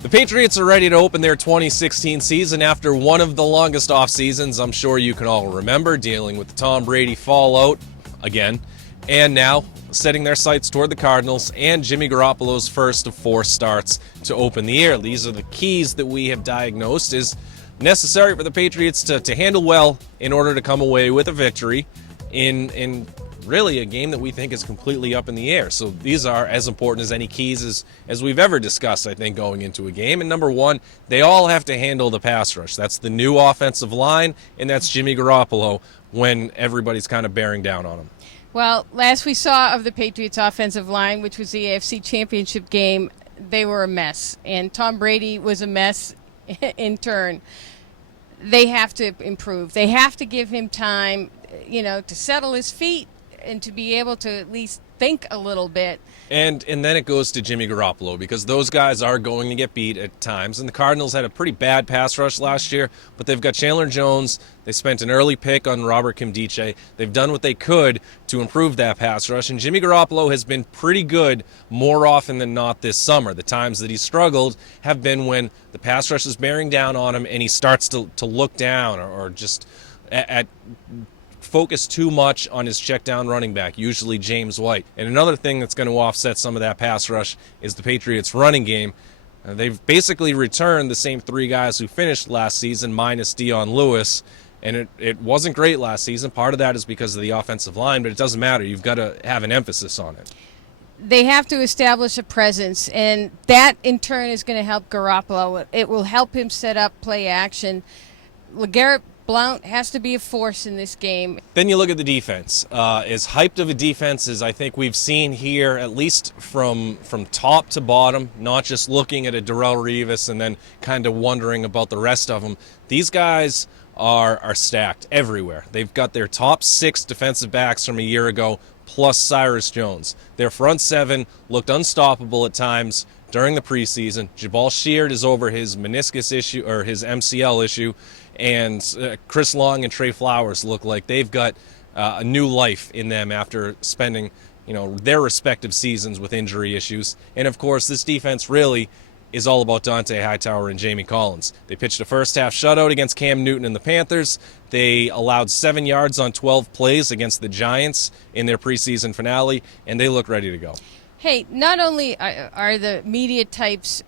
The Patriots are ready to open their 2016 season after one of the longest off seasons I'm sure you can all remember, dealing with the Tom Brady fallout again, and now setting their sights toward the Cardinals and Jimmy Garoppolo's first of 4 starts to open the year. These are the keys that we have diagnosed as necessary for the Patriots to handle well in order to come away with a victory in really a game that we think is completely up in the air. So these are as important as any keys as we've ever discussed, I think, going into a game. And number one, they all have to handle the pass rush. That's the new offensive line, and that's Jimmy Garoppolo when everybody's kind of bearing down on him. Well, last we saw of the Patriots offensive line, which was the AFC Championship game, they were a mess. And Tom Brady was a mess in turn. They have to improve. They have to give him time, to settle his feet and to be able to at least think a little bit. And then it goes to Jimmy Garoppolo, because those guys are going to get beat at times. And the Cardinals had a pretty bad pass rush last year, but they've got Chandler Jones. They spent an early pick on Robert Kimdiche. They've done what they could to improve that pass rush. And Jimmy Garoppolo has been pretty good more often than not this summer. The times that he struggled have been when the pass rush is bearing down on him and he starts to look down or just focus too much on his check down running back, usually James White. And another thing that's going to offset some of that pass rush is the Patriots' running game. They've basically returned the same 3 guys who finished last season minus Dion Lewis, and it wasn't great last season. Part of that is because of the offensive line, but it doesn't matter. You've got to have an emphasis on it. They have to establish a presence, and that in turn is going to help Garoppolo. It will help him set up play action. LeGarrette Blount has to be a force in this game. Then you look at the defense. As hyped of a defense as I think we've seen here, at least from top to bottom, not just looking at a Darrelle Revis and then kind of wondering about the rest of them. These guys are stacked everywhere. They've got their top 6 defensive backs from a year ago, plus Cyrus Jones. Their front 7 looked unstoppable at times during the preseason. Jabal Sheard is over his meniscus issue or his MCL issue, and Chris Long and Trey Flowers look like they've got a new life in them after spending their respective seasons with injury issues. And of course, this defense really is all about Dante Hightower and Jamie Collins. They pitched a first-half shutout against Cam Newton and the Panthers. They allowed 7 yards on 12 plays against the Giants in their preseason finale, and they look ready to go. Hey, not only are the media types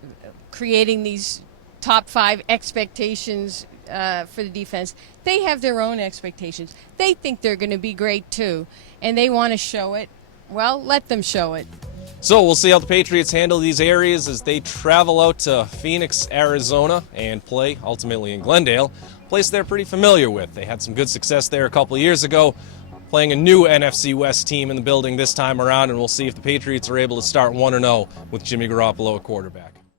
creating these top 5 expectations for the defense, they have their own expectations. They think they're going to be great too, and they want to show it. Well, let them show it. So we'll see how the Patriots handle these areas as they travel out to Phoenix, Arizona, and play ultimately in Glendale, a place they're pretty familiar with. They had some good success there a couple of years ago, playing a new NFC West team in the building this time around, and we'll see if the Patriots are able to start 1-0 with Jimmy Garoppolo at quarterback.